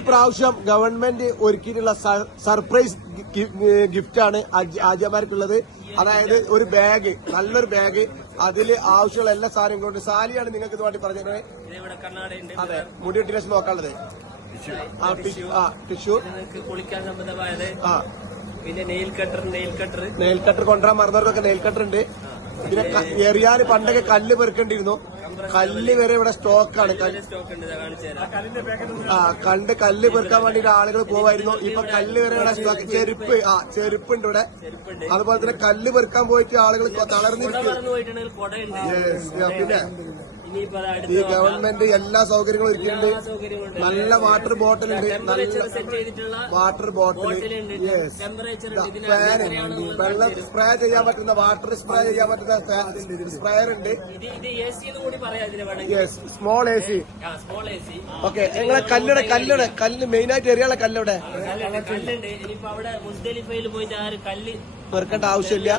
പ്രാവശ്യം government ഒരുക്കിയിട്ടുള്ള surprise gift ആണ് ആദ്യമാർക്കുള്ളത് അതായത് ഒരു ബാഗ് നല്ലൊരു ബാഗ് അതിൽ ആവശ്യമുള്ള എല്ലാ സാധനങ്ങളും സാലിയാണ് നിങ്ങൾക്ക് ഇതുമായിട്ട് കർണാടകയുണ്ട് അതെ മുടി വെട്ടി ലക്ഷം നോക്കാനുള്ളത്. ആ ടിഷ്യൂ. കുളിക്കാൻ സംബന്ധമായത് ആ. പിന്നെ nail cutter nail cutter nail cutter കൊണ്ടുവരാൻ മറന്നവർക്കൊക്കെ നെയിൽ കട്ടർ ഉണ്ട്. പിന്നെ എറിയാൽ പണ്ടൊക്കെ കല്ല് പെറുക്കേണ്ടിയിരുന്നു. കല്ല് വരെ ഇവിടെ സ്റ്റോക്കാണ് ആ കണ്ട് കല്ല് പെറുക്കാൻ വേണ്ടിട്ട് ആളുകൾ പോവായിരുന്നു. ഇപ്പൊ കല്ല് വരെ ഇവിടെ സ്റ്റോക്ക് ചെരുപ്പ് ആ ചെരുപ്പുണ്ട് ഇവിടെ. അതുപോലെ തന്നെ കല്ല് പെറുക്കാൻ പോയിട്ട് ആളുകൾ തളർന്നിട്ട് തളർന്നിരിക്കും പിന്നെ? ഈ ഗവൺമെന്റ് എല്ലാ സൗകര്യങ്ങളും ഒരുക്കിയിട്ടുണ്ട്. നല്ല വാട്ടർ ബോട്ടിൽ ഉണ്ട്. വാട്ടർ ബോട്ടിൽ ഫാൻ വെള്ളം സ്പ്രേ ചെയ്യാൻ പറ്റുന്ന വാട്ടർ സ്പ്രേ ചെയ്യാൻ പറ്റുന്ന സ്പ്രേയർ ഉണ്ട്. Yes small A C okay നിങ്ങളെ കല്ലുടെ കല്ലുടെ കല്ല് മെയിനായിട്ട് എറിയാനുള്ള കല്ലുടെ കല്ലുണ്ട് കല്ലുണ്ട്. ഇനിയിപ്പോ അവിടെ മുസ്ദലിഫയിൽ പോയിട്ട് ആരും കല്ല് പെറുക്കേണ്ട ആവശ്യമില്ല.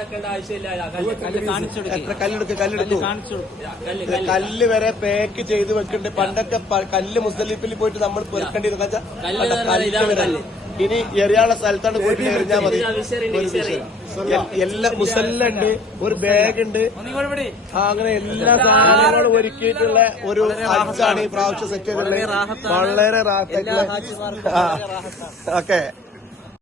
എത്ര കല്ലെടുക്ക് കല്ലെടുത്തു. കല്ല് കല്ല് വരെ പാക്ക് ചെയ്ത് വെക്കണ്ട്. പണ്ടൊക്കെ കല്ല് മുസ്തലിഫിൽ പോയിട്ട് നമ്മൾ പെറുക്കേണ്ടിരുന്നു. ഇനി എറിയാനുള്ള സ്ഥലത്താണ് പോയിട്ട് എറിഞ്ഞാൽ മതി. ഇതാ മുസല്ല എല്ലാ മുസല്ലുണ്ട് ഒരു ബാഗ് ഉണ്ട് അങ്ങനെ എല്ലാ സാധനങ്ങളും ഒരുക്കിയിട്ടുള്ള ഒരു ഹജ്ജാണ് ഈ പ്രാവശ്യം സെറ്റ് ചെയ്തിട്ടുള്ളത്. വളരെ റാഹത്തായിട്ടുള്ള ഓക്കെ.